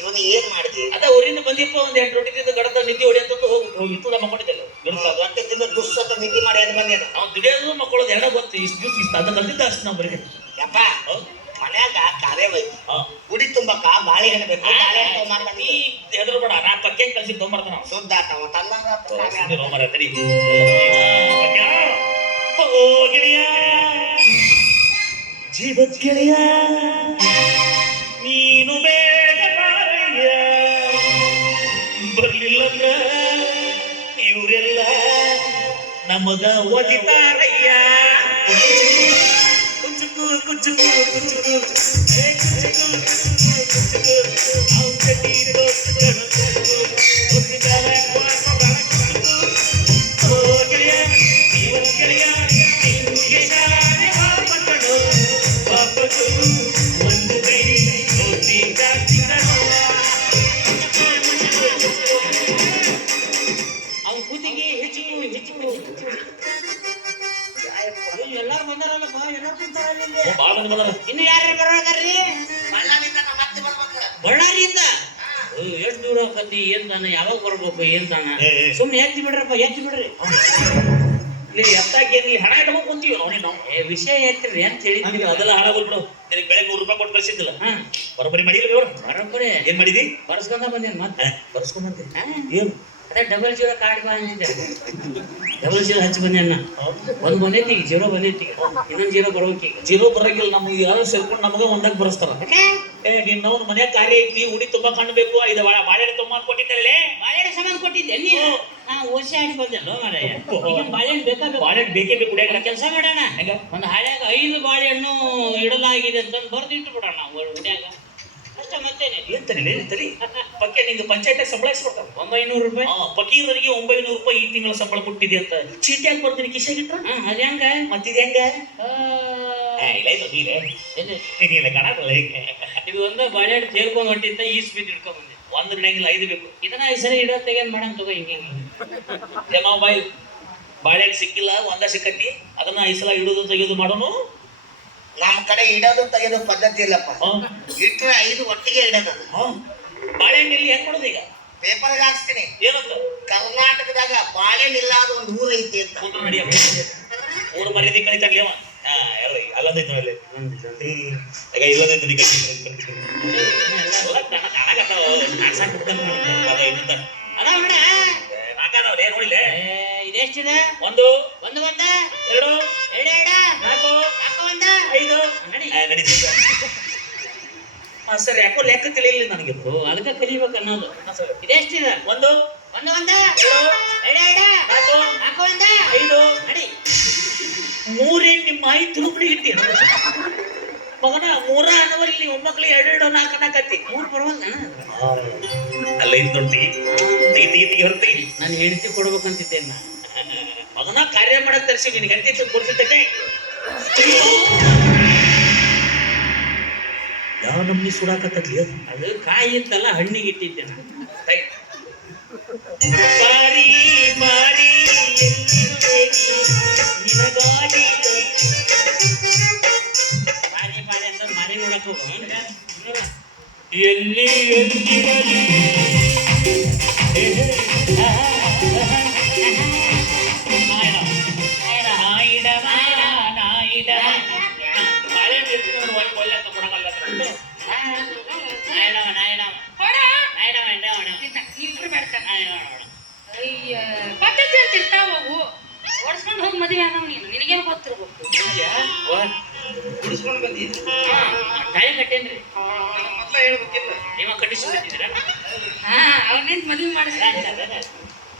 ಅವ್ವ ಏನ್ ಮಾಡಿದಿ? ಅದ ಊರಿಂದ ಬಂದಿಪ್ಪ ಒಂದ್ ಎಂಟು ರೊಟ್ಟಿ ತಿಂದು ಗಡದ ನಿದ್ದೆ ಹೊಡಿ ಅಂತ ಹೋಗಿ ಹೋಗಿ ಇತ್ತು ನಮ್ಮ ಹೊಟ್ಟೆ ತಿಂದು ದುಸ್ಸತ್ತ ನಿದ್ದೆ ಮಾಡಿ ಎದ್ದು ಬಂದೇನು ಅವ್ ದುಡಿಯೋದು ಮಕ್ಕಳದು ಎರಡ ಗೊತ್ತು ಇಷ್ಟು ದಿವಸ ಇಷ್ಟ ಅದ ಕಲ್ತಿದ್ದ ಅಷ್ಟು ಬರೀ ಯಪ್ಪ ಮನ್ಯಾಗ ಕಾರ್ಯವೈತಿ ಗುಡಿ ತುಂಬಕ್ಕ ಬಾಳೆಹಣ್ಣು ಬೇಕು ಬಾಳೆಹಣ್ಣು ನೀ ತಗೊಂಬಂದಿ ಹೆದ್ರ ಬೇಡ ನಾ ಪಕ್ಕೆ ಕಲ್ಸಿ ತೊಗೊಂಬರ್ತಾನ ಶುದ್ಧ ಆತಾವ ತಡಿ. ಓ ಗಿಳಿಯ ಜೀವದ ಗೆಳೆಯ ನೀನು ಬೇಗ ಬರ್ಲಿಲ್ಲ ಇವರೆಲ್ಲ ನಮಗ ಒದಿತಾರಯ್ಯ ಕುಚುಕು ಕುಚುಕು ಕುಚುಕು ಕುಚುಕು. ತಾನ ಯಾವಾಗ ಬರ್ಬೇಕು ಏನ್ ಸುಮ್ಮನೆ ಎತ್ತಿ ಬಿಡ್ರಪ್ಪ ಎತ್ತಿ ಬಿಡ್ರಿ. ಇಲ್ಲಿ ಎತ್ತಾಕಿ ನೀವು ಹಣ ಇಟ್ಕೊಂಡ್ ಕುಂತೀವಿ ಅವನಿಗೆ ನಾವು ಏ ವಿಷಯ ಎತ್ತಿರಿ ಅಂತ ಹೇಳಿ ಹೇಳಿದ್ವಿ ಅದೆಲ್ಲ ಹಣ ಬಿಡು ನಿನಗೆ ಬೆಳೆ ನೂರು ರೂಪಾಯಿ ಕೊಟ್ಟು ಕಳಿಸಿದ್ದಿಲ್ಲ ಹಾ. ಬರೋಬ್ಬರಿ ಮಾಡಿಲ್ಲ ಇವ್ರು? ಬರೋಬ್ಬರಿ. ಏನ್ ಮಾಡಿದಿ? ಬರ್ಸ್ಕೊಂಡ ಬಂದೇನು ಮತ್ತೆ. ಬರ್ಸ್ಕೊಂಡ್ ಬಂದಿ. ಏನು? ಅದೇ ಡಬಲ್ ಜೀರೋ ಕಾರ್ಡ್ ಬಂದಿದ್ದೆ ಡಬಲ್ ಜೀರೋ ಹಚ್ಚಿ ಬಂದೆ ಅಣ್ಣ. ಒಂದು ಬಂದೈತಿ ಈಗ ಜೀರೋ ಬಂದೈತಿ ಇನ್ನೊಂದು ಜೀರೋ ಬರೋಕೆ ಈಗ. ಜೀರೋ ಬರಂಗಿಲ್ಲ ನಮ್ಗೆ ಯಾರು ಸೇರ್ಕೊಂಡು ನಮಗೆ ಒಂದಾಗ ಬರಸ್ತಾರ. ಏ ನಿನ್ನ ಮನೆ ಮನ್ಯಾಗ ಕಾರ್ಯ ಐತಿ ಉಡಿ ತುಂಬಾ ಕಾಣಬೇಕು ಐದು ಬಾಳೆ ಬಾಳೆಹಣ್ಣು ತುಂಬ ಕೊಟ್ಟಿದ್ದಲ್ಲೇ ಬಾಳೆಹಣ್ಣು ಸಾಮಾನು ಕೊಟ್ಟಿದ್ದೆ ನೀ ನಾ ಓಸಿ ಆಡಿ ಬಂದೆಲ್ಲೋ ಮಾರಾಯ. ಬಾಳೆಹಣ್ಣು ಬೇಕಾದ್ರೆ ಬಾಳೆಹಣ್ಣು ಬೇಕೇ ಬೇಕು ಕುಡಿಯಕ್ಕೆ ಕೆಲಸ ಮಾಡೋಣ. ಹೆಂಗ? ಒಂದು ಹಳ್ಯಾಗ ಐದು ಬಾಳೆಹಣ್ಣು ಇಡಲಾಗಿದೆ ಅಂತ ಬರ್ದಿಟ್ಟು ಬಿಡೋಣ ಹುಡ್ಯಾಗ ಅಷ್ಟ ಮತ್ತೇನೆ. ಏನ್ ತಲಿ ತಲಿ ಪಕ್ಕೆ ನಿಂಗೆ ಪಂಚಾಯತ್ ಸಂಬಳಾಯಿಸ್ಕೊಡ್ತಾರ ಒಂಬೈನೂರು ರೂಪಾಯಿ. ಫಕೀರರಿಗೆ ಒಂಬೈನೂರು ರೂಪಾಯಿ ಈ ತಿಂಗಳ ಸಂಬಳ ಕೊಟ್ಟಿದೆ ಅಂತ. ಚೀಟಿಯಾಗಿ ಬರ್ತೀನಿ ಕಿಶೆಗಿಟ್ರ ಅದ ಹೆಂಗ? ಮತ್ತಿದ ಹೆಂಗ? ಇಲ್ಲ ಇಲ್ಲ ಎಲ್ಲಿ? ಇಲ್ಲ ಕಾಣಲ್ಲ ಇದು ಒಂದು ಬಾಳೆಹಣ್ಣು ತೇರ್ಕೊಂಡು ಹೊಂಟಿದ್ದ ಈ ಬಿದ್ದು ಹಿಡ್ಕೊಂಡ್ ಬಂದೆ. ಒಂದು ನಡೆಯಂಗಿಲ್ಲ ಐದು ಬೇಕು. ಇದನ್ನ ಈ ಸರಿ ಇಡೋ ತೆಗೆನ್ ಮಾಡೋಣ ತಗೋ ಹಿಂಗೆ ಹಿಂಗೆ. ಬಾಯ್ ಬಾಳೆಹಣ್ಣು ಸಿಕ್ಕಿಲ್ಲ ಒಂದ ಸಿಕ್ಕತಿ ಅದನ್ನ ಐಸಲ ಸಲ ಇಡೋದು ತೆಗೆದು ಮಾಡೋನು. ನಮ್ಮ ಕಡೆ ಇಡೋದು ತೆಗೆದು ಪದ್ಧತಿ ಇಲ್ಲಪ್ಪ. ಇಟ್ಟು ಐದು ಒಟ್ಟಿಗೆ ಇಡೋದು. ಬಾಳೆಹಣ್ಣು ಇಲ್ಲಿ ಹೆಂಗ್ ಮಾಡೋದು ಈಗ? ಪೇಪರ್ಗೆ ಹಾಕ್ತೀನಿ ಏನಂತ? ಕರ್ನಾಟಕದಾಗ ಬಾಳೆಹಣ್ಣು ಇಲ್ಲ ಅದು ಒಂದು ಊರು ಐತಿ ಅಂತ. ಊರು ಮರ್ಯಾದೆ ಹಾ ಎಲ್ಲ ಅಲ್ಲದೈತೆ ನೋಡಿ ಈಗ ಇಲ್ಲದೈತೆ ನೀ ಕಟ್ಟಿ ಎಲ್ಲ ಕಣ ಕಾಣಕತ್ತಾವ ನಾಲ್ಕು ಸಾಕು ಬಿಡ್ತಾನೆ ಮಾಡ್ತಾರೆ ಇನ್ನೊಂದ. ಅದಾವ ನೋಡ ನಾಲ್ಕಾದವ್ರೆ ಏ, ಇದೆಷ್ಟಿದೆ? ಒಂದು ಒಂದು ಒಂದ? ಎರಡು ಎರಡು ಎರಡ ನಾಲ್ಕು? ಐದು ನಡೀತದೆ ಸರಿ ಯಾಕೋ ಲೆಕ್ಕ ತಿಳಿಯಲಿಲ್ಲ ನನಗೆ. ಅದಕ್ಕೆ ಕಲಿಬೇಕು ಅನ್ನೋದು. ಇದೆಷ್ಟಿದೆ ಒಂದು ಒಂದು ಒಂದ. ನಾಲ್ಕು ನಾಲ್ಕು ಒಂದ. ಐದು. ನಡಿ. ಮೂರೇ ನಿಮ್ಮ ಐ ತುರುಪಡಿ ಇಟ್ಟಿ ಮಗನ ಮೂರ ಅನ್ನವಲ್ಲಿ ಒಮ್ಮಕ್ಳು ಎರಡೆರಡು ನಾಲ್ಕು ನಾಲ್ಕತ್ತಿ ಮೂರು ಬರುವಲ್ಲ ಅಲ್ಲ ಇದು ದೊಡ್ಡಿ ತೆಗಿ ತೆಗಿ ತೆಗಿ ಹೊರತೆ ನಾನು ಹೆಂಡತಿ ಕೊಡ್ಬೇಕಂತಿದ್ದೆ ನಾ ಮಗನ ಕಾರ್ಯ ಮಾಡಕ್ ತರಿಸಿ ನಿನ್ ಹೆಂಡತಿ ಕೊಡ್ತಿದ್ದೆ ಯಾವ ನಮ್ನಿ ಸುಡಾಕತ್ತದ್ಲಿ ಅದು? ಕಾಯಿ ಇತ್ತಲ್ಲ, ಹಣ್ಣಿಗೆ ಇಟ್ಟಿದ್ದೆ ಹೈ. ಮಾರಿ ಮಾರಿ ಎಲ್ಲಿ ಎಲ್ಲಿ ಮಾರಿ ಅಂತ ಎಲ್ಲಿ ಎಲ್ಲಿರಲಿ? ನಾಯಡವ ಅಯ್ಯ ಪದ್ಧತಿ ಅಂತ ಇರ್ತಾವ ಅವು ಓಡಿಸ್ಕೊಂಡು ಹೋಗಿ ಮದುವೆ ಆದವ್ ನೀನು. ನಿನಗೇನು ಗೊತ್ತಿರ್ಬೇಕು? ಕುಡಿಸ್ಕೊಂಡು ಬಂದಿದ್ರು ತಾಳಿ ಕಟ್ಟೇನ್ರಿ. ಮೊದ್ಲ ಹೇಳ್ಬೇಕಿಲ್ಲ. ನೀವ ಕಟ್ಟಿಸ್ಬಿಟ್ಟಿದ್ರ ಹಾ ಅವ್ರನ್ನಿಂದ ಮದುವೆ ಮಾಡಿಸ್ತಾರೆ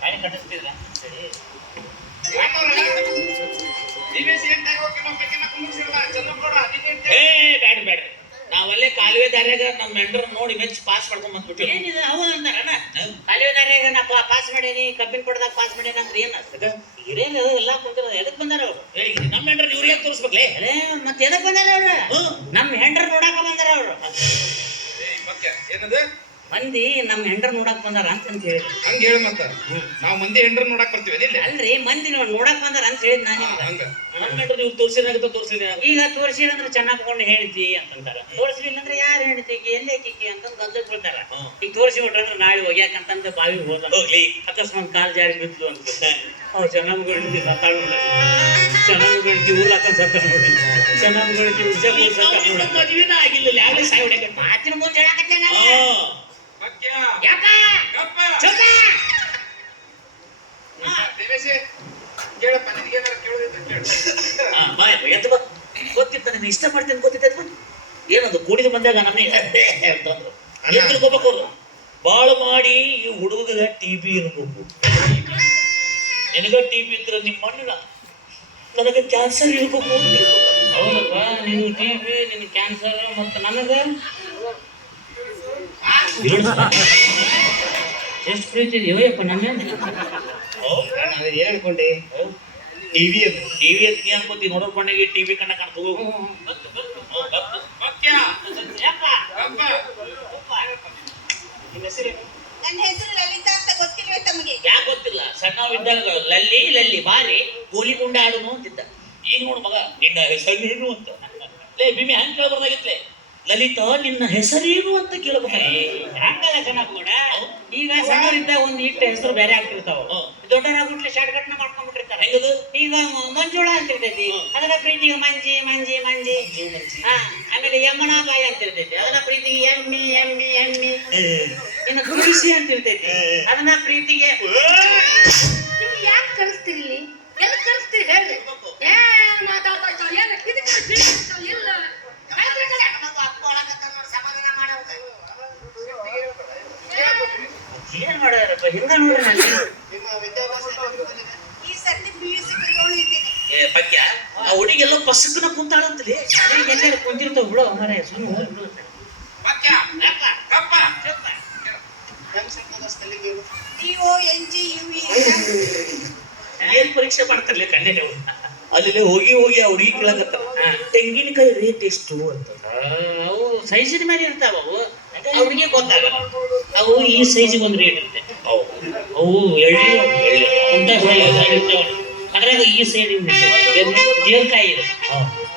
ತಾಳಿ ಕಟ್ಟಿಸ್ತಿದ್ರ ಸರಿ. ಏ ಬ್ಯಾಡ ಬ್ಯಾಡ ನಾವಲ್ಲೇ ಕಾಲುವೆ ದಾರ್ಯಾಗ ನಮ್ಮ ಮೆಂಡರ್ ನೋಡಿ ಮೆಚ್ಚಿ ಪಾಸ್ ಮಾಡ್ಕೊಂಡ್ ಬಂದ್ಬಿಟ್ಟು ಏನಿದೆ? ಅವ ಅಂತಾರಣ ಕಾಲುವೆ ದಾರಿಯಾಗ ನಾ ಪಾ- ಪಾಸ್ ಮಾಡೇನಿ ಕಬ್ಬಿನ ಕೊಡದಾಗ ಪಾಸ್ ಮಾಡೇನಿ ಅಂದ್ರೆ ಏನ ಹಿರಿಯರು ಎಲ್ಲ ಕುಂತಿರ ಎದಕ್ ಬಂದಾರ ಅವ್ರು? ನಮ್ಮ ಹೆಂಡ್ರ ಇವ್ರಿಗೆ ತೋರಿಸ್ಬೇಕ್ಲೇ. ಅರೇ ಮತ್ತೆ ಎದಕ್ ಬಂದಾರ ಅವ್ರು? ನಮ್ಮ ಹೆಂಡ್ರ ನೋಡಾಕ ಬಂದಾರ ಅವ್ರು. ಏನದು? ಮಂದಿ ನಮ್ಮ ಹೆಂಡ್ರ ನೋಡಕ್ ಬಂದಾರ ಅಂತ ಅಂತ ಹೇಳಿ. ಹಂಗ ಹೇಳ ಮತ್ತ. ನಾವ್ ಮಂದಿ ಹೆಂಡ್ರ ನೋಡಕ್ ಬರ್ತೀವಿ ಅಲ್ರಿ ಮಂದಿ ನೀವು ನೋಡಕ್ ಬಂದಾರ ಅಂತ ಹೇಳಿದ್ ನಾನು ನಿಮ್ಗೆ. ಹಂಗ. ಹಂಗಂದ್ರೆ ನೀವು ತೋರಿಸಿದಾಗ ತೋರಿಸಿದ ಈಗ ತೋರಿಸಿರಂದ್ರೆ ಚೆನ್ನಾಗಿ ಕೊಂಡು ಹೇಳ್ತಿ ಅಂತಂತಾರ. ತೋರಿಸ್ಲಿಲ್ಲ ಅಂದ್ರೆ ಯಾರು ಹೇಳ್ತಿ? ಎಲ್ಲೇ ಕಿಕ್ಕಿ ಅಂತ ಗದ್ದಕ್ಕೆ ಬಿಡ್ತಾರ. ಈಗ ತೋರಿಸಿ ಬಿಟ್ರಂದ್ರೆ ನಾಳೆ ಹೋಗ್ಯಾಕಂತಂದ ಬಾವಿ ಹೋದ ಹೋಗ್ಲಿ. ಅಕಸ್ಮಾತ್ ಕಾಲ್ ಜಾರಿ ಬಿದ್ಲು ಅಂತ ಅವ್ರು ಚೆನ್ನಾಗಿ ಗಣಿತಿ ಸತ್ತಾಳ ನೋಡಿ. ಚೆನ್ನಾಗಿ ಗಂಡತಿ ಊರ್ ಹಾಕೊಂಡ್ ಸತ್ತ ನೋಡಿ. ಚೆನ್ನಾಗಿ ಗಣಿತಿ ಉಜ್ಜಕ್ ಊರ್ ಸತ್ತ ನೋಡಿ. ಮದುವೆನ ಆಗಿಲ್ಲ ಯಾವ್ದೇ ಸಾಯಿ ಹೊಡ್ಯಾಕ ಮಾತಿನ ಮುಂದೆ ಹೇಳಕತ್ತೇನ ಯಾಕ ಚುಪ್ಪ! ದೇವೇಶಿ. ಕೇಳಪ್ಪ ನಿನಗೇನಾರ ಕೇಳೋದಿದ್ರೆ ಕೇಳು. ಬಾಯ್ ಎತ್ತ ಬಾ. ಗೊತ್ತಿತ್ತ ನೀನು ಇಷ್ಟ ಮಾಡ್ತೀನಿ ಗೊತ್ತಿತ್ತ ಎದ್ದು. ಏನದು ಕೂಡಿದ ಬಂದಾಗ ನಮಗೆ? ಅಂತಂದ್ರು. ಏನ್ ತಿಳ್ಕೊಬೇಕು ಅವ್ರು ಬಾಳ ಮಾಡಿ ಈ ಹುಡುಗ ಟಿ ಬಿ ಇರ್ಬೇಕು ನಿನಗ ಟಿ ಬಿ ಇದ್ರೆ ನಿಮ್ಮ ಮಣ್ಣಿನ ನನಗ ಕ್ಯಾನ್ಸರ್ ಇರ್ಬೇಕು ಹೌದಪ್ಪ ನಿನ್ ಟಿ ಬಿ ನಿನ್ ಕ್ಯಾನ್ಸರ್ ಮತ್ತು ನನಗ? ಎಷ್ಟು ಪ್ರೀತಿ ಇದೆಯೋಯಪ್ಪ ನನ್ನ ಹೌದ್? ನಾನು ಹೇಳ್ಕೊಂಡೆ? ಟಿವಿ ಅದು ಟಿವಿ ಅಂತ ನೀ ಅನ್ಕೋತಿ ನೋಡೋರ್ ಕೊಂಡಾಗಿ ಟಿವಿ ಕಣ್ಣ ಗಪ್ಪ ನಿಮ್ಮ ಹೆಸರು ನನ್ನ ಹೆಸರು ಲಲಿತಾ ಅಂತ ಗೊತ್ತಿಲ್ವೇ ತಮಗೆ? ಯಾಕೆ ಗೊತ್ತಿಲ್ಲ? ಸಣ್ಣವಿದ್ದಾಗ ಲಲ್ಲಿ ಲಲ್ಲಿ ಬಾರಿ ಗೋಲಿ ಗುಂಡ ಆಡುನು ಅಂತಿದ್ದ. ಈಗ ನೋಡು ಮಗ ನಿನ್ನ ಹೆಸರೇನು ಅಂತ. ಲೇ ಬಿಮಿ ಹಂಗೆ ಕೇಳಬಾರ್ದಾಗಿತ್ಲೆ? ಲಲಿತಾ ನಿನ್ನ ಹೆಸರೇನು ಅಂತ ಕೇಳಬೇಕಾರೆ ಹಂಗಲ್ಲ ಚೆನ್ನಾಗಿ ಕೂಡ. ಈಗ ಸಣ್ಣವರಿದ್ದಾಗ ಒಂದು ಇಟ್ಟ ಹೆಸರು ಬೇರೆ ಆಗ್ತಿರ್ತಾವ. ದೊಡ್ಡವರಾಗ್ಬಿಟ್ರೆ ಶಾರ್ಟ್ ಕಟ್ ಮಾಡ್ಕೊಂಡ್ಬಿಟ್ಟಿರ್ತಾರೆ. ಹೆಂಗದು? ಈಗ ಮಂಜುಳ ಅಂತಿರ್ತೈತಿ. ಅದನ್ನ ಪ್ರೀತಿಗೆ ಮಂಜಿ ಮಂಜಿ ಮಂಜಿ. ಹಾ ಆಮೇಲೆ ಯಮುನಾ ಅಂತ ಇರ್ತೈತಿ ಅದನ್ನ ಪ್ರೀತಿಗೆ ಎಮ್ಮಿ ಎಮ್ಮಿ ಎಮ್ಮಿ. ಇನ್ನು ಕೃಷಿ ಅಂತ ಇರ್ತೈತಿ ಅದನ್ನ ಪ್ರೀತಿಗೆ ನಿಮ್ಗೆ ಯಾಕೆ ಕಲಿಸ್ತೀರಿ ಇಲ್ಲಿ? ಎಲ್ಲಿ ಕಲಿಸ್ತೀರಿ ಹೇಳ್ರಿ? ಏನ್ ಮಾತಾಡ್ತಾ ಇದ್ದಾವ ಏನು ಇದಕ್ಕೆ ತಿಳಿಸ್ತಾವ ಇಲ್ಲ ಆಯ್ತು, ಆಯ್ತು. ಏನ್ ಮಾಡ್ಯಾರಪ್ಪ ಹಿಂಗ ನೋಡ್ರಿ ನಾನು ನಿಮ್ಮ ವಿದ್ಯಾಭ್ಯಾಸ ಎಲ್ಲಿವರೆಗೆ ಬಂದಿದೆ? ಈ ಸರ್ತಿ ಪಿ ಯು ಸಿ ಇದ್ದೀನಿ ಏ ಪಕ್ಯ ಆ ಹುಡುಗೆಲ್ಲ ಪಸಕ್ಕನ ಕುಂತಾಳಂತಲೇ ಎಲ್ಲರೂ ಕುಂತಿರ್ತಾವ ಬಿಡು ಮರ ಸುಮ್ಮನೆ ಏನ್ ಪರೀಕ್ಷೆ ಮಾಡ್ತಾರಲ್ಲ ಕನ್ಯೆ ಅಲ್ಲಿ ಹೋಗಿ ಹೋಗಿ ಹುಡುಗಿ ಕೇಳಕತ್ತಾರ ತೆಂಗಿನಕಾಯಿ ರೇಟ್ ಎಷ್ಟು ಅಂತ. ಅವು ಸೈಜಿನ ಮೇಲೆ ಇರ್ತಾವ ಅವು. ಅವ್ರಿಗೆ ಗೊತ್ತಾಗಲ್ಲ. ಅವು ಈ ಸೈಜಿಗೆ ಒಂದು ರೇಟ್ ಇರುತ್ತೆ. ಅವು ಅವು ಎಳ್ಳಿ ಉಂಟ ಅದ್ರಾಗ ಈ ಸೈಡ್ ಜೇನ್ಕಾಯಿ ಇದೆ.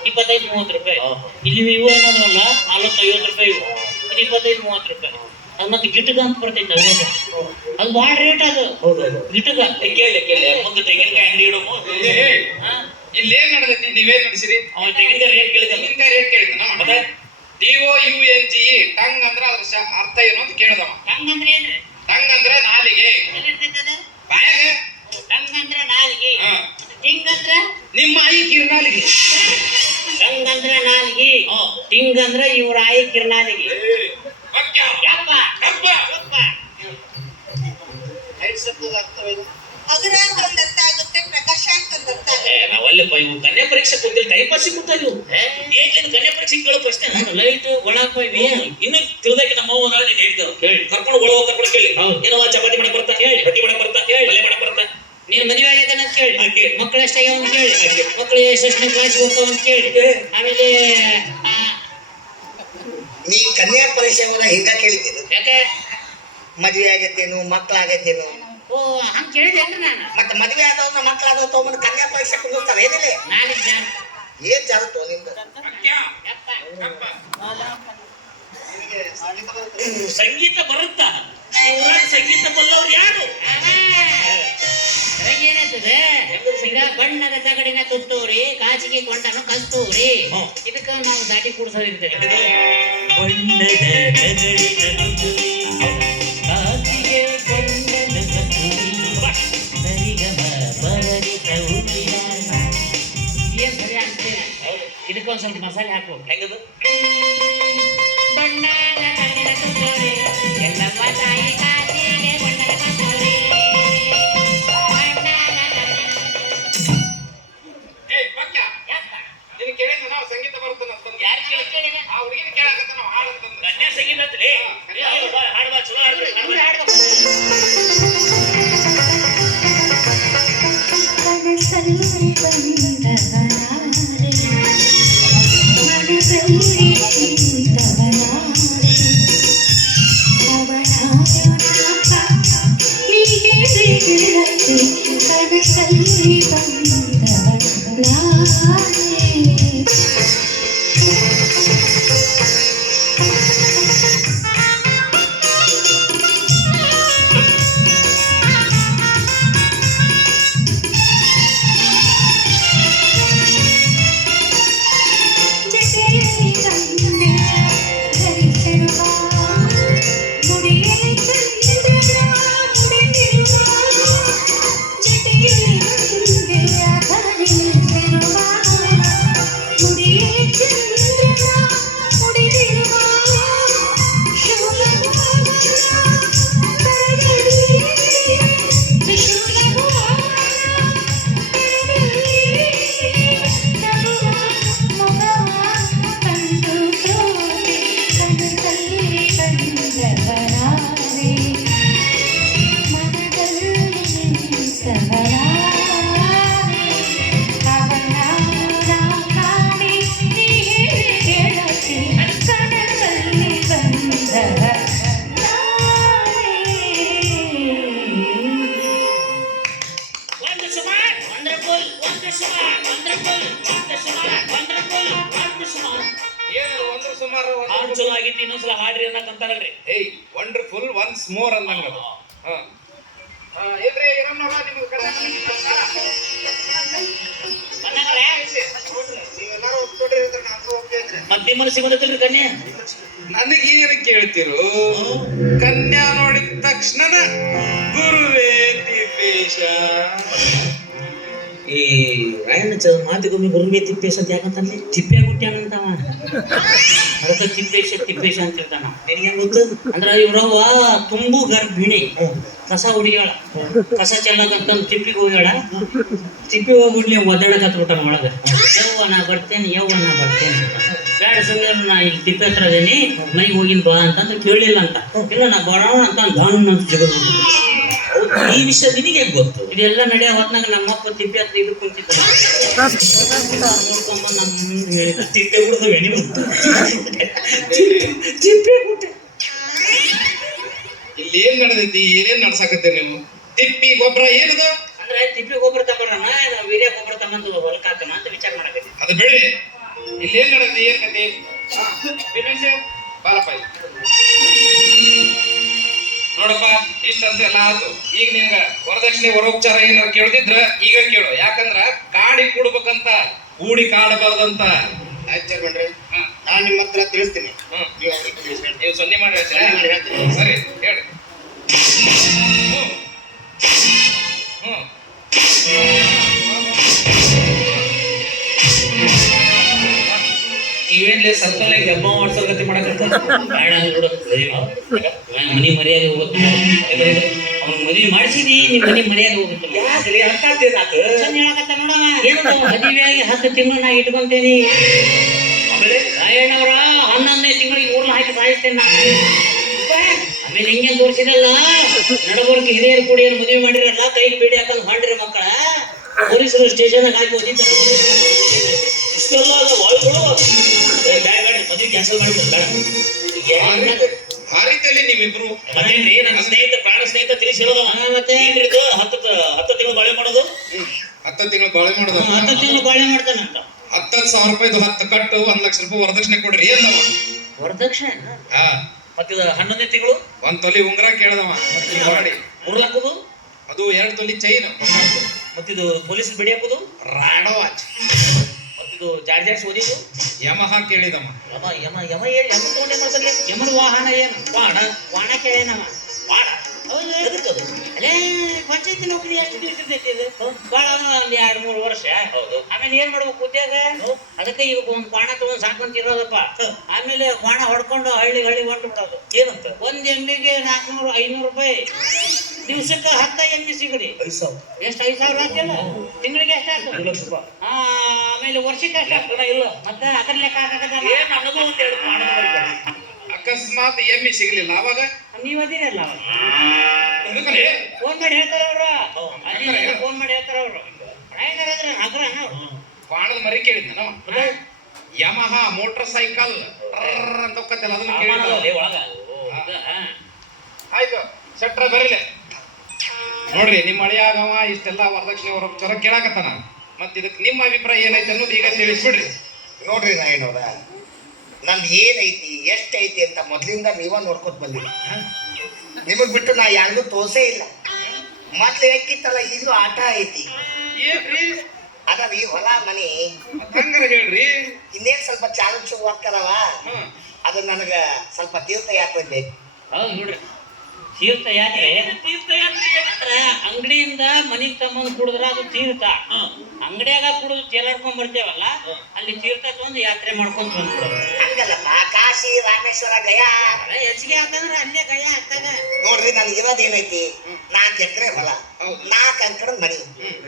ಇಪ್ಪತ್ತೈದು ಮೂವತ್ತು ರೂಪಾಯಿ. ಇಲ್ಲಿ ಇವು ಏನದಲ್ಲ ನಾಲ್ಕು ಐವತ್ತು ರೂಪಾಯಿ ಇವು. ಇದು ಇಪ್ಪತ್ತೈದು ಮೂವತ್ತು ರೂಪಾಯಿ. ಅದು ಮತ್ತೆ ಗಿಟಗ ಅಂತ ಬರ್ತೈತೆ ಅದ್ರಾಗ. ಅದು ಭಾಳ ರೇಟ್ ಅದು. ಗಿಟಗ. ಕೇಳಿ ಕೇಳಿ. ಮುಂದೆ ತೆಂಗಿನಕಾಯಿ ಅಂಗಡಿ ಇಡೋಮು ಇಲ್ಲಿ ಏನ್ ನಡೆದೈತಿ? ನೀವೇನ್ ನಡೆಸಿರಿ? ಅವ ತೆಂಗಿನಕಾಯಿ ರೇಟ್ ಕೇಳಿದ ತೆಂಗಿನಕಾಯಿ ರೇಟ್ ಕೇಳಿದ್ನ ಮತ್ತೆ? D O U N G tongue ಅಂದ್ರೆ ಅದ್ರ ಅರ್ಥ ಏನು ಅಂತ ಕೇಳಿದವ. ಅಂದ್ರೆ ಏನ್ರಿ? ಟಂಗ್ ಅಂದ್ರೆ ನಾಲಿಗೆ. ಬಾಯಾಗ. ಟಂಗ್ ಅಂದ್ರೆ ನಾಲ್ಗಿ. ಹಾ. ಟಿಂಗ್ ಅಂದ್ರ ನಿಮ್ಮ ಆಯಿ ಕಿರ್ನಾಲಿಗೆ. ಟಂಗ್ ಅಂದ್ರ ನಾಲ್ಗಿ. ಹಾ. ಟಿಂಗ್ ಅಂದ್ರ ಇವ್ರ ಆಯಿ ಕಿರ್ನಾಲಿಗೆ. ಯಪ್ಪ. ಯಪ್ಪ. ಅಂತ ಒಂದು ಅರ್ಥ ಆಗುತ್ತೆ ಪ್ರಕಾಶ ಅಂತ ಒಂದು ಅರ್ಥ ಏ, ನಾವಲ್ಲಪ್ಪ ಇವು ಕನ್ಯಾ ಪರೀಕ್ಷೆ ಕೂತಿಲ್ಲ ಟೈಮ್ ಪಾಸಿಗೆ ಕೂತಾವ ಇವು ಏನ್ ಕನ್ಯಾ ಪರೀಕ್ಷೆ ಕೇಳೋ ಪ್ರಶ್ನೆ. ಲೈಟ್ ಇನ್ನು ತಿಳಿದಕ್ಕೆ ನಮ್ಮ ಅವ್ವ ನೀನ್ ಹೇಳ್ತೇವೆ ಕೇಳಿ ಕರ್ಕೊಂಡು ಒಳ ಹೋಗಿ ಕರ್ಕೊಂಡು ಕೇಳಿ. ಏನೋ ಚಪಾತಿ ಮಾಡಿ ಬರ್ತಾನೆ ಹೇಳಿ ರೊಟ್ಟಿ ಮಾಡಕ್ ಬರ್ತಾ ಹೇಳಿ ಪಲ್ಯ ಮಾಡಕ್ ಬರ್ತಾ ನೀನ್ ಮದುವೆ ಆಗ್ಯದ ಅಂತ ಕೇಳಿ ಹಾ, ಕೇಳಿ. ಮಕ್ಕಳು ಎಷ್ಟಾಗ್ಯಾವ ಅಂತ ಕೇಳಿ. ಮಕ್ಕಳು ಎಷ್ಟು ಕ್ಲಾಸ್ ಹೋಗ್ತಾವ ಅಂತ ಕೇಳಿ. ಆಮೇಲೆ ನೀ ಕನ್ಯಾ ಪರೀಕ್ಷೆ ಹೋದ ಹಿಂಗ ಕೇಳಿದ್ದೀನಿ ಯಾಕೆ? ಮದ್ವೆ ಆಗೈತೇನು ಮಕ್ಳಾಗೈತೇನು ಓ ಹಂಗೆ ಕೇಳಿದೇನ್ರಿ ನಾನು. ಮತ್ತೆ ಮದುವೆ ಆದವ್ನ ಮಕ್ಳಾದವ್ ತಗೊಂಡ್ ಕನ್ಯಾ ಪರೀಕ್ಷೆ ಕುಂದಿರ್ತಾರ ಏನಿಲ್ಲ. ನಾಳೆ ಜಾಣ ಏನ್ ಜಾಗತ್ತೋ ನಿಂದ ನಿನಗೆ ಸಂಗೀತ ಬರುತ್ತೆ? ಊರಾಗ ಸಂಗೀತ ಬಲ್ಲವ್ರು ಯಾರು? ಈಗ ಬಣ್ಣದ ತಗಡಿನ ತುತ್ತೂರಿ ಕಾಚಿಗೆ ಕೊಂಡನು ಕಸ್ತೂರಿ. ಇದಕ್ಕ ನಾವು ದಾಟಿ ಕೂಡ್ಸೋದಿರ್ತೇವೆ. ಬಣ್ಣದ ಸರಿಗಮ ಬರಲಿತ. ಏನ್ ಸರಿ ಆಗ್ತೇನೆ ಇದಕ್ಕೊಂದ್ ಸ್ವಲ್ಪ ಮಸಾಲೆ ಹಾಕು ಹೆಂಗದು? ಬಣ್ಣದ ತಗಡಿನ ತುತ್ತೂರಿ ว่าใจค่ ಮಧ್ಯೆ ಮನಸ್ಸಿಗೆ ಬಂದೈತಿಲ್ರಿ ನನಗೇನು ಕೇಳ್ತಿರು? ಕನ್ಯಾ ನೋಡಿದ ತಕ್ಷಣ ಗುರುವೇ ತಿಪ್ಪೇಶ. ಈ ರಾಯಣ್ಣ ಚ ಮಾತಿಗೊಮ್ಮೆ ಗುರುವೇ ತಿಪ್ಪೇಶ ಅಂತ ಯಾಕಂತಾನೆ ತಿಪ್ಪೆ ಹುಟ್ಟ್ಯಾನಂತವ ಅದಕ್ಕೆ ತಿಪ್ಪೇಶ ತಿಪ್ಪೇಶ ಅಂತ ಹೇಳ್ತಾನ. ನಿನಗೆ ಗೊತ್ತು? ಅಂದ್ರೆ ಇವ್ರವ್ವ ತುಂಬು ಗರ್ಭಿಣಿ. ಕಸ ಹುಡಿಯೋಳ. ಕಸ ಚೆಲ್ಲಕಂತಂದು ತಿಪ್ಪಿಗೆ ಹೋಗ್ಯಾಳ ತಿಪ್ಪಿ ಹೋಗ್ಬಿಡ್ಲಿ ಊಟ ಒಳಗ ಯವ್ವ ನಾ ಬರ್ತೇನೆ, ಯವ್ವ ನಾ ಬರ್ತೇನೆ ಬೇಡ ಸುಮ್ಮನೆ ನಾ ಇಲ್ಲಿ ತಿಪ್ಪೆ ಹತ್ರ ಅದೇನಿ ಮನೆಗೆ ಹೋಗಿನ್ ಬಾ ಅಂತಂತ ಕೇಳಿಲ್ಲ ಅಂತ. ಇಲ್ಲ, ನಾ ಬರೋಣ ಅಂತ ಗಾಣ ಅಂತ ಈ ವಿಷಯ ನಿನಗೆ ಗೊತ್ತು? ಇದೆಲ್ಲ ನಡೆಯೋ ಹೊತ್ನಾಗ ನಮ್ಮಪ್ಪ ತಿಪ್ಪಿ ಹತ್ರ ಇದು ಕುಂತಿದ್ದ ನೋಡ್ಕೊಂಬ ನಮ್ಮ ತಿಪ್ಪೆ ಬಿಡ್ತವೆ ನೀವು. ತಿಪ್ಪೆ ಇಲ್ಲಿ ಏನ್ ನಡೆದೈತಿ ಏನೇನ್ ನಡ್ಸಾಕತ್ತೀರಿ ನೀವು? ತಿಪ್ಪಿ ಗೊಬ್ಬರ ಏನದ? ಅಂದ್ರೆ ತಿಪ್ಪಿ ಗೊಬ್ಬರ ತಗೊಂಡ್ರಣ ನಾವು ವೀರ್ಯ ಗೊಬ್ಬರ ತಗೊಂಡು ಹೊಲಕ್ಕೆ ಹಾಕೋಣ ಅಂತ ವಿಚಾರ ಮಾಡಕತ್ತಿ. ಅದು ಬಿಡ್ರಿ ಇಲ್ಲಿ ಏನ್ ನಡೆದಿ ಏನ್ ಕತೆ ದಿನೇಶ ಬಾರಪ್ಪ ಇಲ್ಲಿ. ನೋಡಪ್ಪ ಇಷ್ಟಂತ ಎಲ್ಲ ಆತು. ಈಗ ನಿನ್ಗ ವರದಕ್ಷಿಣೆ ವರೋಪಚಾರ ಏನಾರ ಕೇಳ್ದಿದ್ರ ಈಗ ಕೇಳು. ಯಾಕಂದ್ರ ಕಾಡಿ ಕೂಡ್ಬೇಕಂತ ಕೂಡಿ ಕಾಡಬಾರ್ದಂತ. ಆಯ್ತು ಬಣ್ರಿ ಹಾ. ನಾನು ನಿಮ್ಮ ಹತ್ರ ತಿಳಿಸ್ತೀನಿ. ಹ್ಮ್. ನೀವು ಅವ್ರಿಗೆ ತಿಳಿಸಿ ನೀವು ಸೊನ್ನೆ ಮಾಡಿ ಹೇಳ್ತೀರಾ? ಮಾಡಿ ಹೇಳ್ತೀನಿ. ಸರಿ ಹೇಳಿ. ಹ್ಮ್. ಹ್ಮ್. ಇವೇನ್ಲಿ ಸರ್ಕಲ್ ಹಬ್ಬ ಮಾಡ್ಸೋ ಗತಿ ಮಾಡಕತ್ತ. ಬೇಡ ನೋಡು ಮನಿ ಮರ್ಯಾದೆ ಹೋಗುತ್ತೆ ಅವ್ನ ಮದುವೆ ಮಾಡಿಸಿದಿ ನಿಮ್ ಮನಿ ಮರ್ಯಾದೆ ಹೋಗುತ್ತೆ ಯಾಕ್ರಿ ಅಂತೇನಾತು ಚಂದ ಹೇಳಕತ್ತ ನೋಡವ ಏನದು ಮದುವೆಯಾಗಿ ಹತ್ತು ತಿಂಗಳು ನಾ ಇಟ್ಕೊಂತೇನಿ. ರಾಯಣ್ಣವ್ರ ಹನ್ನೊಂದನೇ ತಿಂಗಳಿಗೆ ಊರ್ನ ಹಾಕಿ ಸಾಯಿಸ್ತೇನೆ ನಾನು. ಆಮೇಲೆ ಹಿಂಗೆ ತೋರಿಸಿದಲ್ಲ ನಡಬರ್ಕ ಹಿರಿಯರು ಕೂಡಿ ಏನು ಮದುವೆ ಮಾಡಿರಲ್ಲ? ಕೈಗೆ ಬೇಡಿ ಹಾಕೊಂಡು ಮಾಡಿರ ಮಕ್ಕಳ. ಪೊಲೀಸರು ಸ್ಟೇಷನ್ ಹಾಕಿ ಓದಿದ್ದಾರೆ ಇಷ್ಟೆಲ್ಲ ಅಲ್ಲ ಬ್ಯಾಡ ಮದುವೆ ಕ್ಯಾನ್ಸಲ್ ಮಾಡ್ಬಿಡು ಆ ಹಾರಿತಲ್ಲಿ ನೀವಿಬ್ರು ಮತ್ತೇನ್ರಿ ನನ್ನ ಸ್ನೇಹಿತ ಪ್ರಾಣ ಸ್ನೇಹಿತ ತಿಳಿಸಿ ಹೇಳೋದವ ಹಾ, ಮತ್ತೆ? ಏನ್ರಿ ಇದು ಹತ್ತು ಹತ್ತು ತಿಂಗಳು ಬಾಳೆ ಮಾಡೋದು? ಹತ್ತ ತಿಂಗಳು ಬಾಳೆ ಮಾಡೋದು. ಹತ್ತು ತಿಂಗಳು ಬಾಳೆ ಮಾಡ್ತಾನಂತ ಹತ್ತತ್ತು ಸಾವಿರ ರೂಪಾಯಿದು ಹತ್ತು ಕಟ್ಟು ಒಂದ್ ಲಕ್ಷ ರೂಪಾಯಿ ವರದಕ್ಷಿಣೆ ಕೊಡ್ರಿ ಏನ್ ವರದಕ್ಷಿಣೆ ಹಾ. ಮತ್ತಿದ ಹನ್ನೊಂದನೇ ತಿಂಗಳು? ಒಂದ್ ತೊಲಿ ಉಂಗ್ರ ಕೇಳದವ. ಮಾಡಿ ಮೂರು ಹಾಕೋದು ಅದು ಎರಡು ತೊಲಿ ಚೈನ್ ಮತ್ತಿದು ಪೊಲೀಸ್ ಬಿಡಿ ಹಾಕೋದು ರಾಡೋ ವಾಚ್ ಮತ್ತಿದು ಜಾರ್ ಜಾರ್ಸ್ ಓದಿದ್ದು? ಯಮಹ ಕೇಳಿದವ. ಯಮ ಯಮ ಯಮ ಹೇಳಿ ಯಮ ತಗೊಂಡೇ ಮಾಡ್ತಾರೆ ಯಮನ ವಾಹನ ಏನು? ವಾಣ ವಾಣ ಕೇಳೇನವ? ವಾಣ ಎದಕ್ಕದು ಪಂಚಾಯತಿ ನೌಕರಿ ಎಷ್ಟು ದಿವಸ ಇರ್ತೈತಿ ಇದು ಭಾಳ ಒಂದ್ ಎರಡ್ ಮೂರು ವರ್ಷ. ಹೌದು. ಆಮೇಲೆ ಏನ್ ಮಾಡ್ಬೇಕು ಉದ್ಯೋಗ ಅದಕ್ಕೆ ಇವಾಗ ಒಂದ್ ಬಾಣ ತಗೊಂಡ್ ಸಾಕೊಂತ ಇರೋದಪ್ಪ ಆಮೇಲೆ ಬಾಣ ಹೊಡ್ಕೊಂಡು ಹಳ್ಳಿ ಹಳ್ಳಿ ಹೊಂಟು ಬಿಡೋದು. ಏನಂತ? ಒಂದ್ ಎಮ್ಮಿಗೆ ನಾಲ್ಕುನೂರು ಐನೂರು ರೂಪಾಯಿ. ದಿವ್ಸಕ್ಕೆ ಹತ್ತ ಎಮ್ಮಿ ಸಿಗಡಿ ಐದು ಸಾವಿರ. ಎಷ್ಟು? ಐದು ಸಾವಿರ ಆಗ್ತಿಲ್ಲ ತಿಂಗಳಿಗೆ ಎಷ್ಟು ಆಗ್ತದೆ? ಲಕ್ಷ ರೂಪಾಯಿ. ಹಾ ಆಮೇಲೆ ವರ್ಷಕ್ಕೆ ಎಷ್ಟು ಆಗ್ತದ? ಇಲ್ಲ. ಮತ್ತೆ ಅದ್ರ ಲೆಕ್ಕ ಏನ್ ಅನುಭವ ಅಂತ ಬರ್ತಾರೆ. ಅಕಸ್ಮಾತ್ ಎಮ್ಮಿ ಸಿಗ್ಲಿಲ್ಲ. ಅವಾಗ? ನೀವ್ ಅದಿರಲ್ಲ? ಫೋನ್ ಮಾಡಿ ಹೇಳ್ತಾರ ಅವ್ರು. ಅಲ್ಲಿ ಫೋನ್ ಮಾಡಿ ಹೇಳ್ತಾರ ಅವ್ರು. ರಾಯಣ್ಣರ ಅಂದ್ರೆ ಅಗ್ರ ಅವ್ರು. ಬಾಣದ ಮರಿ ಕೇಳಿದ್ನ ನಾವು ಯಮಹ ಮೋಟರ್ ಸೈಕಲ್. ಅಂತ ಹೋಗತ್ತಲ್ಲ ಅದನ್ನ ಸಾಮಾನು ಕೇಳಿದ ಅದಾವಲ್ಲಿ ಒಳಗ. ಓ, ಹೌದಾ? ಆಯ್ತು ಸೆಟ್ರ ಬರೀಲೆ. ನೋಡ್ರಿ ನಿಮ್ಮ ಮಳೆಯಾಗವ ಇಷ್ಟೆಲ್ಲ ವರದಕ್ಷಿಣೆ ವರೋಪಚಾರ ಕೇಳಾಕತ್ತಾನ ಮತ್ತೆ ಇದಕ್ಕೆ ನಿಮ್ಮ ಅಭಿಪ್ರಾಯ ಏನೈತೆ ಅನ್ನೋದು ಈಗ ತಿಳಿಸ್ಬಿಡ್ರಿ. ನೋಡ್ರಿ ನಾಯನವ್ರ ನಂದು ಏನೈತಿ ಎಷ್ಟೈತಿ ಅಂತ ಮೊದಲಿಂದ ನೀವ ನೋಡ್ಕೊತ ಬಂದಿರಿ. ನಿಮಗ್ ಬಿಟ್ಟು ನಾ ಯಾರಿಗೂ ತೋರ್ಸೇ ಇಲ್ಲ. ಮೊದ್ಲು ಹೆಕ್ಕಿತ್ತಲ್ಲ ಈಗಲೂ ಆಟ ಐತಿ. ಅದ ಈ ಹೊಲ ಮನಿ. ಹೇಳ್ರಿ? ಇನ್ನೇನ್ ಸ್ವಲ್ಪ ಚಾಲು ಚುರು ಆಗ್ತಾರವ? ಅದು ನನಗ ಸ್ವಲ್ಪ ತೀರ್ಥ ಯಾತ್ರೆ ಬೇಕು. ಹೌದು ನೋಡ್ರಿ. ತೀರ್ಥಯಾತ್ರೆ ತೀರ್ಥಯಾತ್ರೆ ಅಂಗಡಿಯಿಂದ ಮನಿಗ್ ತಮ್ಮಂದ್ ಕುಡಿದ್ರ ಅದು ತೀರ್ಥ. ಅಂಗಡಿಯಾಗ ಕುಡಿದು ತೇಲಾಡ್ಕೊಂಡ್ ಬರ್ತೇವಲ್ಲ ಅಲ್ಲಿ ತೀರ್ಥ ತಗೊಂಡು ಯಾತ್ರೆ ಮಾಡ್ಕೊಂಡ್ ಬಂದ್ಬಿಡೋದು ಹಂಗಲ್ಲಪ್ಪ ಕಾಶಿ ರಾಮೇಶ್ವರ ಗಯಾ. ಹೆಚ್ಚಿಗೆ ಅಂತಂದ್ರೆ ಅಲ್ಲೇ ಗಯಾ ಆಗ್ತಾನೆ ನೋಡ್ರಿ ನನ್ಗೆ ಇರೋದ್ ಏನೈತಿ? ನಾಲ್ಕು ಎಕರೆ ಹೊಲ. ನಾಲ್ಕು ಅಂಕಣದ ಮನಿ.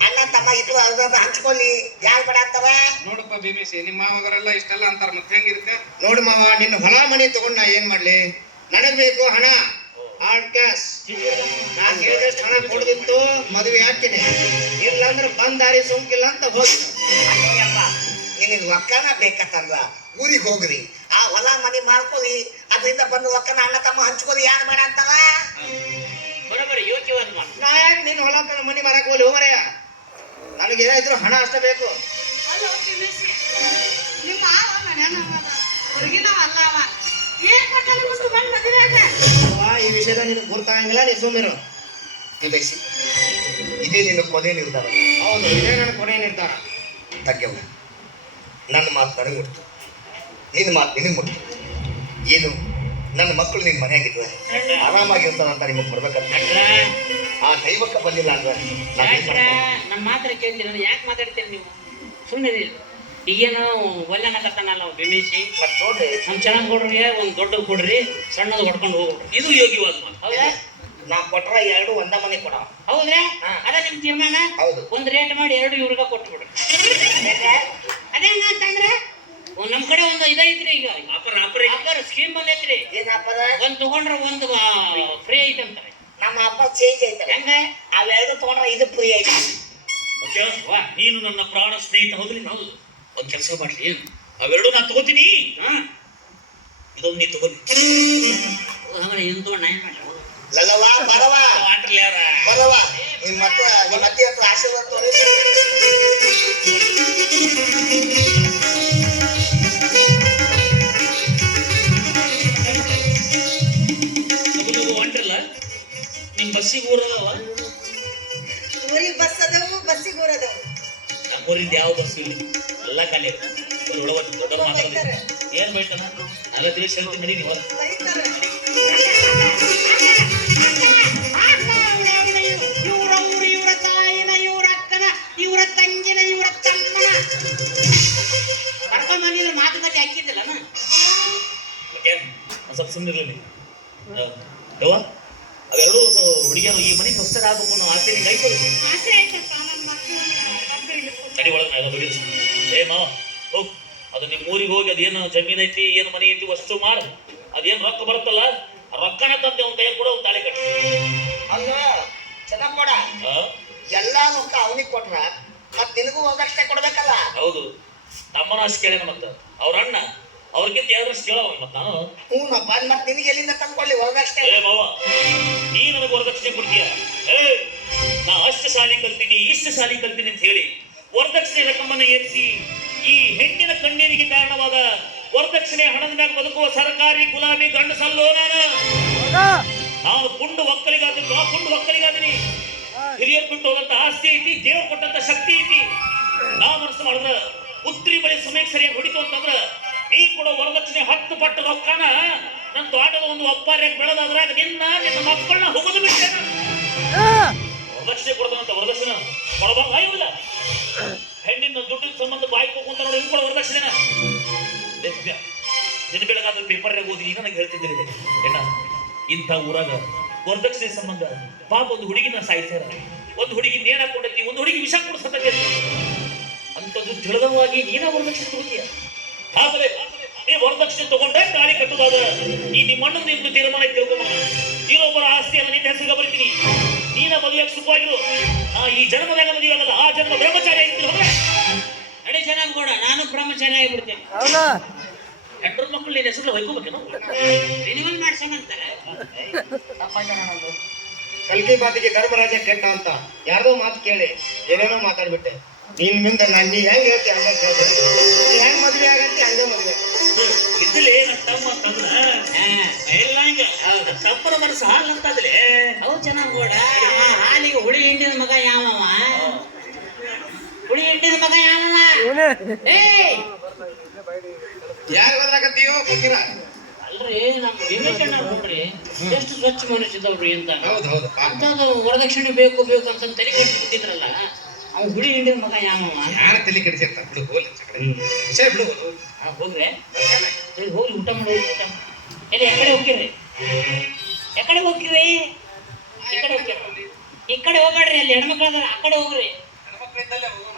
ಅಣ್ಣ ತಮ್ಮ ಇಬ್ರು ಅರ್ಧ ಹಂಚ್ಕೊಳ್ಳಿ. ಯಾರು ಬೇಡ ಅಂತವ? ನೋಡಪ್ಪ ಬಿಬಿಸಿ ನಿಮ್ಮ ಮಾವಗರೆಲ್ಲ ಇಷ್ಟೆಲ್ಲ ಅಂತಾರ ಮತ್ತೆ ಹೆಂಗಿರುತ್ತೆ? ನೋಡು ಮಾವ ನಿನ್ನ ಹೊಲ ಮನಿ ತಗೊಂಡ್ ನಾ ಏನ್ ಮಾಡ್ಲಿ? ನನಗ್ ಬೇಕು ಹಣ. ಹಾರ್ಡ್ ಕ್ಯಾಶ್ ನಾನು ಹೇಳಿದಷ್ಟು ಹಣ ಕೊಡ್ದಿತ್ತು ಮದುವೆ ಹಾಕಿನಿ ಇಲ್ಲಾಂದ್ರೆ ಬಂದಾರಿ ಸುಮ್ಕಿಲ್ಲ ಅಂತ ಹೋಗಿ. ನಿನಗೆ ಒಕ್ಕನ ಬೇಕತ್ತಲ್ವ? ಊರಿಗೆ ಹೋಗ್ರಿ. ಆ ಹೊಲ ಮನೆ ಮಾಡ್ಕೊರಿ ಅದರಿಂದ ಬಂದು ಒಕ್ಕನ ಅಣ್ಣ ತಮ್ಮ ಹಂಚ್ಕೊರಿ ಯಾರು ಬೇಡ ಅಂತಲ್ಲ? ಯೋಗ್ಯವಾದ ಮಾತು. ನಾ ಯಾಕೆ ನಿನ್ನ ಹೊಲ ತನ ಮನೆ ಮಾರಕ್ಕೆ ಹೋಗ್ಲಿ ಹೋಗ್ರಯ್ಯ ನನಗೆ ಏನಾದ್ರು ಹಣ ಅಷ್ಟೇ ಬೇಕು. ನಿಮ್ಮ. ಹೊರಗಿನ ಅಲ್ಲ ಈ ವಿಷಯದ ನಿನಗೆ ಗೊತ್ತಾಗಂಗಿಲ್ಲ ನೀ ಸುಮ್ಮಿರು ವಿದೇಶಿ ಇದೇ ನಿನ್ನ ಕೊನೆ ನಿರ್ಧಾರ. ಹೌದು ಇದೇ ನನ್ನ ಕೊನೆ ನಿರ್ಧಾರ. ತಗ್ಗವ್ವ ನನ್ನ ಮಾತು ನನಗೆ ಮುಟ್ತು. ನಿನ್ನ ಮಾತು ನಿನಗೆ ಮುಟ್ತು. ಏನು ನನ್ನ ಮಕ್ಕಳು ನಿನ್ನ ಮನೆಯಾಗಿದ್ದಾರೆ ಆರಾಮಾಗಿರ್ತಾರ ಅಂತ ನಿಮಗೆ ಕೊಡ್ಬೇಕಂತ ಆ ದೈವಕ್ಕೆ ಬಂದಿಲ್ಲ ಅಂದ್ರೆ? ನಮ್ಮ ಮಾತ್ರ ಕೇಳ್ತೀರ ಯಾಕೆ ಮಾತಾಡ್ತೀರಿ ನೀವು? ಸುಮ್ಮನೆ ಈಗೇನು ಒಲ್ಲೆನಕತ್ತಾನಲ್ಲ ಅವ ಬಿಮಿಸಿ ಮತ್ತ್ ನೋಡ್ರಿ. ನಮ್ ಚೆನ್ನಾಗಿ ಕೊಡ್ರಿ ಒಂದು ದೊಡ್ಡ ಕೊಡ್ರಿ ಸಣ್ಣದು ಹೊಡ್ಕೊಂಡು ಹೋಗ್ಬಿಡ್ರಿ. ಇದು ಯೋಗ್ಯವಾದ ಮಾತು. ಹೌದಾ? ನಾ ಕೊಟ್ರ ಎರಡು ಒಂದ ಮನೆ ಕೊಡ ಹೌದ್ರಾ? ಅದೇ ನಿಮ್ ತೀರ್ಮಾನ? ಹೌದು. ಒಂದ್ ರೇಟ್ ಮಾಡಿ ಎರಡು ಇವ್ರಿಗ ಕೊಟ್ಟು ಬಿಡ್ರಿ ಅದೇ ಅಂತಂದ್ರೆ ಒಂದ್ ನಮ್ ಕಡೆ ಒಂದು ಇದೈತ್ರಿ ಈಗ. ಆಫರ್ ಆಫರ್ ಆಫರ್ ಸ್ಕೀಮ್ ಬಂದೈತ್ರಿ ಏನಪ್ಪದ ಒಂದ್ ತಗೊಂಡ್ರೆ ಒಂದು ಫ್ರೀ ಐತೆ ಅಂತಾರೆ. ನಮ್ಮ ಹಬ್ಬ ಚೇಂಜ್ ಐತೆ ಹೆಂಗ? ಅವೆರಡು ತಗೊಂಡ್ರೆ ಇದು ಫ್ರೀ ಐತಿ. ನೀನು ನನ್ನ ಪ್ರಾಣ ಸ್ನೇಹಿತ ಹೌದ್ರಿ? ಹೌದು. ಒಂದ್ ಕೆಲಸ ಮಾಡ್ಲಿ ಏನು? ಅವೆರಡು ನಾನು ತಗೋತೀನಿ. ಹಾ? ಇದೊಂದು ನೀ ತಗೋ ಹಂಗಾರೆ ಏನು ತಗೊಂಡು ನಾ ಏನ್ ಮಾಡ್ಲಿ? ಲಲ್ಲವಾ ಬರವಾ. ಆಟ್ರಲ್ಲ ಯಾರ? ಬರವಾ. ನಿಮ್ಮ ನಿಮ್ಮ ಅತ್ತಿ ಹತ್ರ ಆಶೀರ್ವಾದ ಹೊಂಟ್ರಲ್ಲ ನಿಮ್ ಬಸ್ಸಿಗೆ ಊರದವ ಊರಿಗೆ ಬಸ್ ಅದಾವು ಬಸ್ಸಿಗೆ ಊರದವು ನಮ್ಮೂರಿಂದ ಯಾವ ಬಸ್ ಇಲ್ಲಿ? ಎಲ್ಲ ಖಾಲಿ ಒಳಗ ದೊಡ್ಡ ಏನ್ ಬೈತಾನ ಅಲ್ಲ ತಿಳಿಸಿ ಹೇಳ್ತೀನಿ ನಡಿ ನೀವು. ಒಂದ್ ಸ್ವಲ್ಪ ಸುಮ್ಮನಿರ್ಲಿ ಅವೆರಡು ಹುಡುಗಿಯರು ಈ ಮನೆ ಹೊಸ್ತರ ಆಗ್ಬೇಕು ಅನ್ನೋ ಆಸೆ ನಿಂಗೆ ಆಯ್ತು ಆಸೆ ತಡಿ ಒಳಗೆ ನಾ ಎಲ್ಲ ಬಗೆಹರಿಸ್ತೀನಿ. ಏ ಮಾವ ಹೋಗ್. ಅದು ನಿಮ್ಮ ಊರಿಗೆ ಹೋಗಿ ಅದೇನು ಜಮೀನ್ ಐತಿ ಏನು ಮನೆ ಐತಿ ವಸ್ತು ಮಾಡು. ಅದೇನು ರೊಕ್ಕ ಬರುತ್ತಲ್ಲ ರೊಕ್ಕನ ತಂದೆ ಅವ್ನ ಕೈ ಕೂಡ ಅವ್ನು ತಾಳಿ ಕಟ್ಟಿ ಅಲ್ಲ ಆ? ಎಲ್ಲಾ ರೊಕ್ಕ ಅವನಿಗೆ ಕೊಟ್ರ ಮತ್ತೆ ನಿನಗೂ ಹೋಗಷ್ಟೇ ಕೊಡ್ಬೇಕಲ್ಲ? ಹೌದು. ತಮ್ಮನ ಅಷ್ಟು ಕೇಳೇನ ಮತ್ತೆ. ಅವ್ರ ಅಣ್ಣ ಅವ್ರಿಗಿಂತ ಎರಡರಷ್ಟು ಕೇಳವ ಮತ್ತೆ ನಾನು. ಹ್ಞೂನಪ್ಪ ಮತ್ತೆ ನಿನಗೆ ಎಲ್ಲಿಂದ ತಂದ್ಕೊಳ್ಳಿ ಹೋಗಷ್ಟೇ? ಏ ಮಾವ ನೀ ನನಗೆ ವರದಕ್ಷಿಣೆ ಕೊಡ್ತೀಯ? ಏ ನಾ ಅಷ್ಟು ಸಾಲಿ ಕಲ್ತೀನಿ ಇಷ್ಟು ಸಾಲಿ ಕಲ್ತೀನಿ ಅಂತ ಹೇಳಿ ವರದಕ್ಷಿಣೆ ರಕಮನ್ನ ಏರಿಸಿ ಈ ಹೆಣ್ಣಿನ ಕಣ್ಣೀರಿಗೆ ಕಾರಣವಾದ ವರದಕ್ಷಿಣೆ ಹಣದ ಮ್ಯಾಗ ಬದುಕುವ ಸರ್ಕಾರಿ ಗುಲಾಮಿ ಗಂಡಸಲ್ಲೋ ನಾನು. ನಾನು ಪುಂಡು ಒಕ್ಕಲಿಗಾದ್ರು ನಾ ಪುಂಡು ಒಕ್ಕಲಿಗಾದಿನಿ ಹಿರಿಯರು ಬಿಟ್ಟು ಹೋದಂತ ಆಸ್ತಿ ಐತಿ ದೇವ್ರು ಕೊಟ್ಟಂತ ಶಕ್ತಿ ಐತಿ. ನಾ ಮನಸ್ಸು ಮಾಡಿದ್ರ ಉತ್ರಿ ಬಳಿ ಸಮಯಕ್ಕೆ ಸರಿಯಾಗಿ ಹೊಡಿತು ಅಂತಂದ್ರ ನೀ ಕೂಡ ವರದಕ್ಷಿಣೆ ಹತ್ತು ಪಟ್ಟು ರೊಕ್ಕನ ನನ್ನ ತೋಟದ ಒಂದು ಒಪ್ಪಾರ್ಯಾಗ ಬೆಳೆದಾದ್ರಾಗ ನಿನ್ನ ನಿನ್ನ ಮಕ್ಕಳನ್ನ ಹೋಗೋದು ಬಿಟ್ಟೆ ವರದಕ್ಷಿಣೆ ಕೊಡ್ತಾನಂತ ವರದಕ್ಷಿಣೆ. ಕೊಡಬಾರ್ದ ಇಲ್ಲ ಹೆಣ್ಣಿನ ದುಡ್ಡಿನ ಸಂಬಂಧ ಬಾಯಿ ಹೋಗುವಂತ ನೋಡಿ ಇವ್ನು ಕೊಡೋ ವರದಕ್ಷಿಣೆನ ನಿನ್ನ ಬೆಳಗಾದ ಪೇಪರ್ನಾಗ ಓದಿ, ಈಗ ನನಗೆ ಹೇಳ್ತಿದ್ದೀರಿ ಏನ? ಇಂಥ ಊರಾಗ ವರದಕ್ಷಿಣೆ ಸಂಬಂಧ ಪಾಪ ಒಂದು ಹುಡುಗಿನ ಸಾಯಿಸ್ಯಾರ ಒಂದು ಹುಡುಗಿ ನೇಣ ಕೊಡತಿ ಒಂದು ಹುಡುಗಿ ವಿಷ ಕೊಡಿಸತ್ತೆ ಅಂಥದ್ದು ತಿಳಿದವಾಗಿ ನೀನ ವರದಕ್ಷಿಣೆ ಕೊಡ್ತೀಯ? ಆದ್ರೆ ನೀ ವರದಕ್ಷಿಣೆ ತಗೊಂಡೆ ತಾಳಿ ಕಟ್ಟುದಾದ ಈ ನಿಮ್ಮ ಅಣ್ಣನ ನಿಮ್ದು ತೀರ್ಮಾನ ತಿಳ್ಕೊಂಬ ಇನ್ನೊಬ್ಬರ ಆಸ್ತಿಯನ್ನು ನಿನ್ನ ಹೆಸರಿಗೆ ಬರೀತೀನಿ. ನೀನ ಮದುವೆಯಾಗಿ ಸುಖವಾಗಿರು ಆ ಈ ಜನ್ಮದಾಗ ಮದುವೆ ಆಗಲ್ಲ ಆ ಜನ್ಮ ಬ್ರಹ್ಮಚಾರಿ ಆಗಿದ್ರು ಹೋಗ್ರೆ ನಡಿ ಚೆನ್ನಾಗಿ ಕೂಡ ನಾನು ಬ್ರಹ್ಮಚಾರಿ ಆಗಿಬಿಡ್ತೇನೆ. ಹೆಂಡ್ರ ಮಕ್ಕಳು ನಿನ್ನ ಹೆಸರು ಹೊಯ್ಕೋಬೇಕೇನು? ರಿನಿವಲ್ ಮಾಡ್ಸಂಗಂತಾರೆ ಕಲ್ಕಿ ಬಾತಿಗೆ ಧರ್ಮರಾಜ ಕೆಟ್ಟ ಅಂತ. ಯಾರ್ದೋ ಮಾತು ಕೇಳಿ ಏನೇನೋ ಮಾತಾಡ್ಬಿಟ್ಟೆ. ನಿನ್ ಮುಂದೆ ನಾನು ನೀ ಹೆಂಗ್ ಹೇಳ್ತಿ ಹಂಗ ಕೇಳ್ತೀನಿ. ನೀ ಹೆಂಗ್ ಮದ್ವೆ ಆಗಂತಿ ಹಂಗೆ ಮದ್ವೆ ಇದ್ದಲ್ಲಿ ನಮ್ಮ ತಮ್ಮ ತಮ್ಮ ಹಂಗ. ನನ್ನ ತಮ್ಮನ ಮನಸ್ಸು ಹಾಲ್ ಅಂತಂದ್ರೆ ಅವು ಚೆನ್ನಾಗ್ ಕೂಡ ಆ ಹಾಲಿಗೆ ಹುಳಿ ಹಿಂಡಿನ ಮಗ ಯಾವ ಹುಳಿ ಹಿಂಡಿನ ಮಗ ಯಾವ ಏಯ್! ಯಾರು ಬದ್ರಾಕತ್ತೀಯೋ ಕೊಟ್ಟಿರ ಅಲ್ರಿ ನಮ್ಮ ವಿವೇಚನ ನೋಡ್ರಿ ಎಷ್ಟು ಸ್ವಚ್ಛ ಮನುಷ್ಯ ಅಂತ. ಹೌದು ಹೌದು. ವರದಕ್ಷಿಣೆ ಬೇಕು ಬೇಕು ಅಂತ ತಲೆ ಕಟ್ಟಿ ಬಿಟ್ಟಿದ್ರಲ್ಲ ಅವ್ನು ಗುಡಿ ಹಿಂಡಿದ ಮಗ ಯಾವ ಯಾರ ತಲೆ ಕೆಡಿಸಿರ್ತಾರ ಬಿಡು ಹೋಗ್ಲಿ ಕಡೆ. ವಿಷಯ ಬಿಡು ಆ, ಹೋಗ್ರೆ. ಹೋಗಿ ಹೋಗ್ಲಿ ಊಟ ಮಾಡಿ ಊಟ. ಎಲ್ಲಿ ಎಕಡೆ ಹೋಗಿರ್ರಿ ಎಕಡೆ ಹೋಗಿರ್ರಿ ಈ ಕಡೆ ಹೋಗ್ರಿ ಈ ಕಡೆ ಹೋಗಾಡ್ರಿ ಅಲ್ಲಿ ಹೆಣ್ಮಕ್ಳು ಅದಾರ ಆ ಕಡೆ ಹೋಗ್ರಿ. ಹೆಣ್ಮಕ್ಳಿದ್ದಲ್ಲೇ ಹೋಗು.